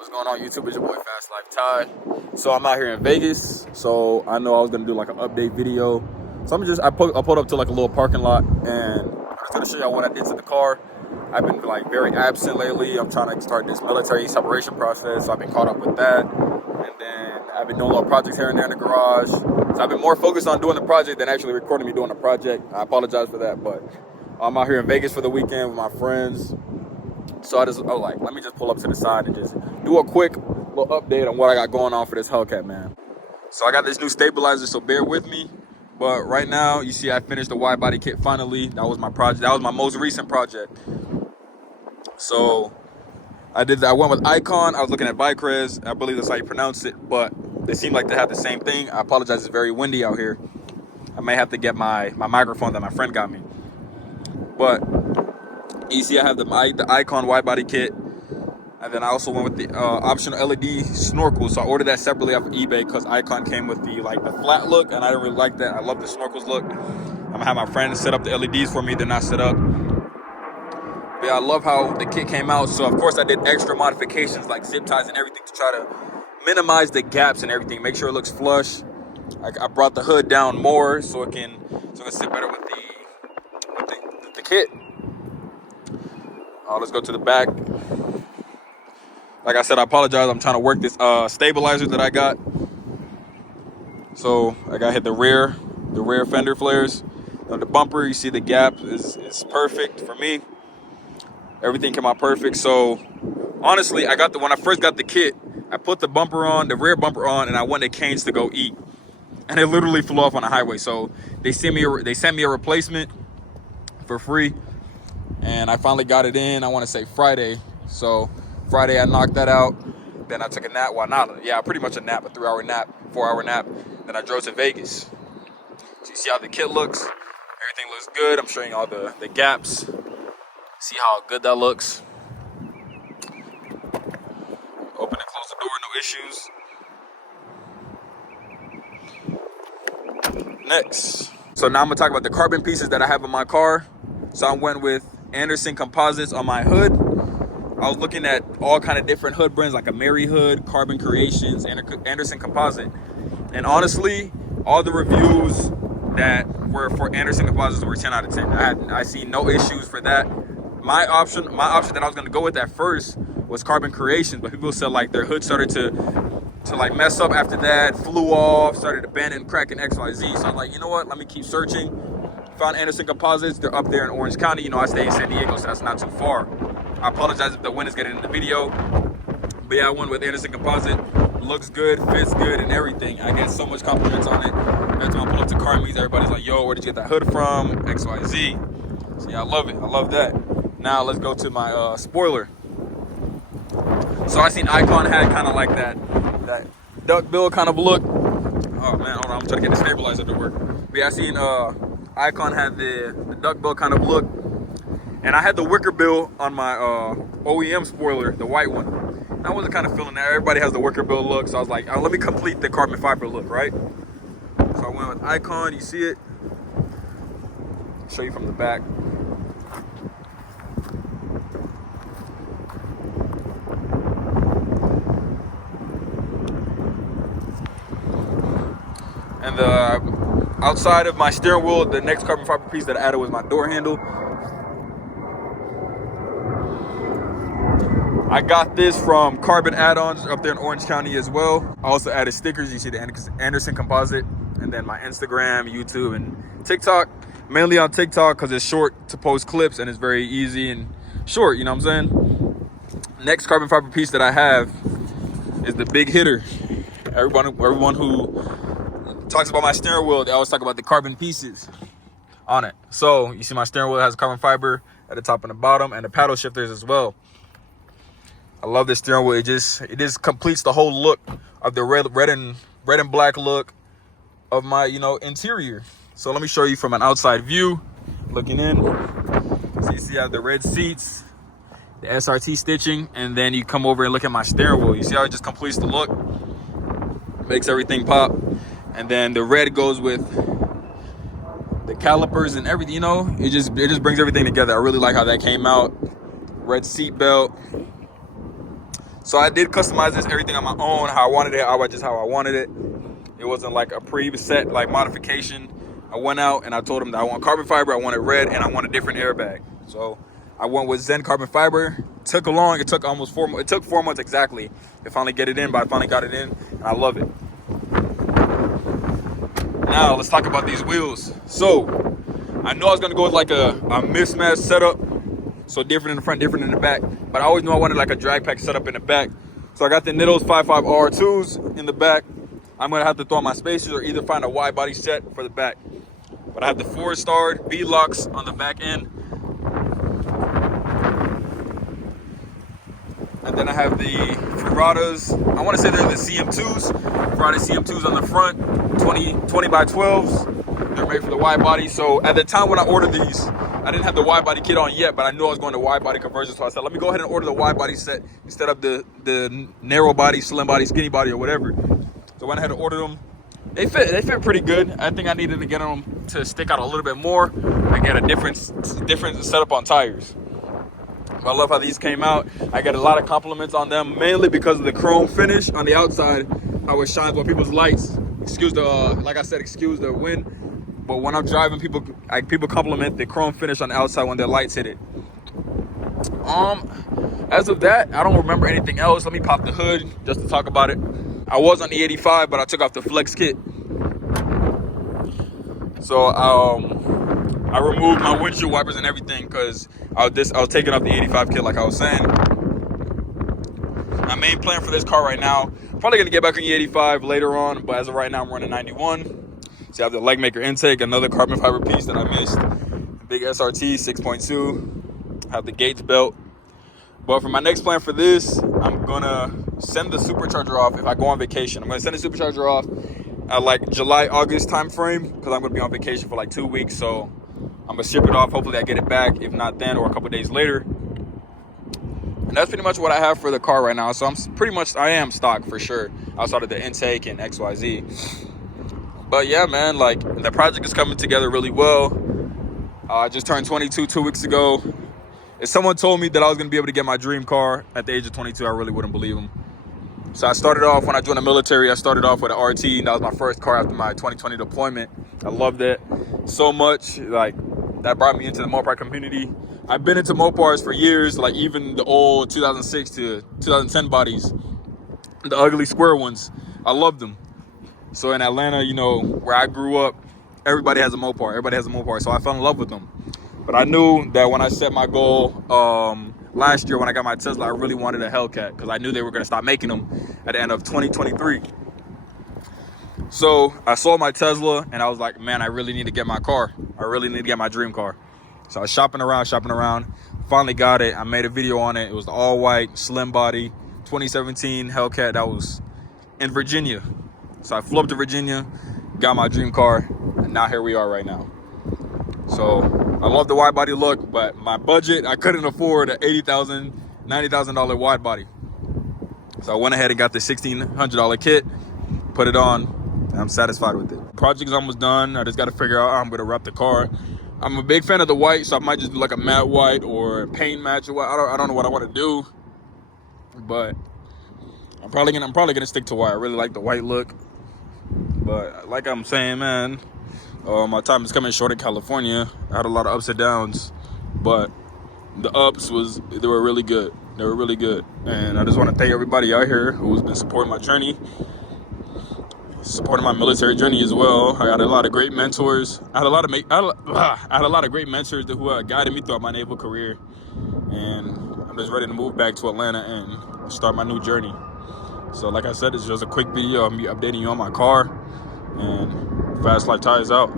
What's going on, YouTube? It's your boy Fast Life Ty. So I'm out here in Vegas. So I know I was gonna do like an update video. So I pulled up to like a little parking lot, and I'm just gonna show y'all what I did to the car. I've been like very absent lately. I'm trying to start this military separation process. So I've been caught up with that, and then I've been doing little projects here and there in the garage. So I've been more focused on doing the project than actually recording me doing the project. I apologize for that, but I'm out here in Vegas for the weekend with my friends. So I was like, let me just pull up to the side and just do a quick little update on what I got going on for this Hellcat, man. So I got this new stabilizer, so bear with me. But right now, you see I finished the Widebody Kit finally. That was my project. That was my most recent project. So I did that. I went with Icon. I was looking at Vicrez. I believe that's how you pronounce it. But they seem like they have the same thing. I apologize. It's very windy out here. I may have to get my microphone that my friend got me. But you see I have the Icon Widebody Kit. And then I also went with the optional LED snorkel. So I ordered that separately off of eBay because Icon came with the flat look, and I didn't really like that. I love the snorkels look. I'm gonna have my friend set up the LEDs for me. They're not set up. But yeah, I love how the kit came out. So of course I did extra modifications like zip ties and everything to try to minimize the gaps and everything. Make sure it looks flush. I brought the hood down more so it can sit better with the kit. Let's go to the back. Like I said, I apologize. I'm trying to work this stabilizer that I got. So I got hit the rear fender flares. The bumper, you see the gap is perfect for me. Everything came out perfect. So honestly, when I first got the kit, I put the rear bumper on, and I wanted Canes to go eat, and it literally flew off on the highway. So they sent me a replacement for free, and I finally got it in. I want to say Friday. So Friday I knocked that out. Then I took a nap. Pretty much a nap, a 4-hour nap. Then I drove to Vegas. So you see how the kit looks. Everything looks good. I'm showing you all the gaps. See how good that looks. Open and close the door, no issues. Next. So now I'm gonna talk about the carbon pieces that I have in my car. So I went with Anderson composites on my hood. I was looking at all kind of different hood brands like a Mary Hood, Carbon Creations, and Anderson Composite. And honestly, all the reviews that were for Anderson Composites were 10 out of 10. I see no issues for that. My option that I was gonna go with at first was Carbon Creations, but people said like their hood started to mess up after that, flew off, started to bend and crack and XYZ. So I'm like, you know what? Let me keep searching. Found Anderson Composites. They're up there in Orange County. You know, I stay in San Diego, so that's not too far. I apologize if the wind is getting in the video. But yeah, I went with Anderson Composite. Looks good, fits good, and everything. I get so much compliments on it. Every time I pull up to car meets, everybody's like, yo, where did you get that hood from? XYZ. So yeah, I love it. I love that. Now let's go to my spoiler. So I seen Icon had kind of like that duckbill kind of look. Oh man, hold on, I'm trying to get the stabilizer to work. But yeah, I seen Icon had the duckbill kind of look. And I had the wicker bill on my OEM spoiler, the white one. And I wasn't kind of feeling that. Everybody has the wicker bill look, so I was like, let me complete the carbon fiber look, right? So I went with Icon, you see it? I'll show you from the back. And the outside of my steering wheel, the next carbon fiber piece that I added was my door handle. I got this from Carbon Add-ons up there in Orange County as well. I also added stickers. You see the Anderson Composite, and then my Instagram, YouTube, and TikTok. Mainly on TikTok because it's short to post clips and it's very easy and short, you know what I'm saying? Next carbon fiber piece that I have is the big hitter. Everyone who talks about my steering wheel, they always talk about the carbon pieces on it. So you see my steering wheel has carbon fiber at the top and the bottom, and the paddle shifters as well. I love this steering wheel. It just completes the whole look of the red and black look of my interior. So let me show you from an outside view, looking in. So you see I have the red seats, the SRT stitching, and then you come over and look at my steering wheel. You see how it just completes the look, makes everything pop. And then the red goes with the calipers and everything. It just brings everything together. I really like how that came out. Red seat belt. So I did customize this, everything on my own, how I wanted it, just how I wanted it. It wasn't like a preset like modification. I went out and I told them that I want carbon fiber, I want it red, and I want a different airbag. So I went with Zen carbon fiber. It took 4 months exactly to finally get it in, but I finally got it in, and I love it. Now let's talk about these wheels. So I know I was gonna go with like a mismatched setup, so different in the front, different in the back, but I always knew I wanted like a drag pack setup in the back. So I got the Nittos 55 R2s in the back. I'm gonna have to throw out my spacers or either find a wide body set for the back. But I have the 4-star V-locks on the back end. And then I have the Ferradas. I want to say they're the CM2s. Ferrada CM2s on the front, 20 by 12s. They're made for the wide body. So at the time when I ordered these, I didn't have the wide body kit on yet, but I knew I was going to wide body conversion. So I said, let me go ahead and order the wide body set instead of the narrow body, slim body, skinny body, or whatever. So I went ahead and ordered them. They fit pretty good. I think I needed to get them to stick out a little bit more and get a different setup on tires. I love how these came out. I get a lot of compliments on them, mainly because of the chrome finish on the outside, how it shines on people's lights. Excuse the wind. But when I'm driving, people compliment the chrome finish on the outside when their lights hit it. As of that, I don't remember anything else. Let me pop the hood just to talk about it. I was on the 85, but I took off the flex kit. So I removed my windshield wipers and everything because I was taking off the 85 kit like I was saying. My main plan for this car right now, I'm probably gonna get back on the 85 later on, but as of right now, I'm running 91. So I have the leg maker intake, another carbon fiber piece that I missed, big SRT 6.2, have the Gates belt. But for my next plan for this, I'm gonna send the supercharger off if I go on vacation. I'm gonna send the supercharger off at like July, August time frame because I'm gonna be on vacation for like 2 weeks. So I'm gonna ship it off. Hopefully I get it back. If not then, or a couple days later. And that's pretty much what I have for the car right now. So I am stock for sure, outside of the intake and XYZ. But yeah, man, like the project is coming together really well. I just turned 22 2 weeks ago. If someone told me that I was gonna be able to get my dream car at the age of 22, I really wouldn't believe them. So I started off, when I joined the military, I started off with an RT, and that was my first car after my 2020 deployment. I loved it so much, like that brought me into the Mopar community. I've been into Mopars for years, like even the old 2006 to 2010 bodies, the ugly square ones. I loved them. So in Atlanta, you know, where I grew up, everybody has a Mopar. So I fell in love with them. But I knew that when I set my goal last year when I got my Tesla, I really wanted a Hellcat because I knew they were going to stop making them at the end of 2023. So I sold my Tesla and I was like, man, I really need to get my car. I really need to get my dream car. So I was shopping around. Finally got it. I made a video on it. It was the all white, slim body, 2017 Hellcat that was in Virginia. So I flew up to Virginia, got my dream car, and now here we are right now. So I love the wide body look, but my budget, I couldn't afford an $80,000, $90,000 wide body. So I went ahead and got the $1,600 kit, put it on, and I'm satisfied with it. Project's almost done. I just got to figure out how I'm going to wrap the car. I'm a big fan of the white, so I might just do like a matte white or a paint match or what. I don't know what I want to do, but I'm probably gonna stick to white. I really like the white look. But like I'm saying, man, my time is coming short in California. I had a lot of ups and downs, but the ups they were really good. They were really good, and I just want to thank everybody out here who's been supporting my journey, supporting my military journey as well. I got a lot of great mentors. I had a lot of great mentors who guided me throughout my naval career, and I'm just ready to move back to Atlanta and start my new journey. So like I said, it's just a quick video of me updating you on my car, and Fast Life Tires out.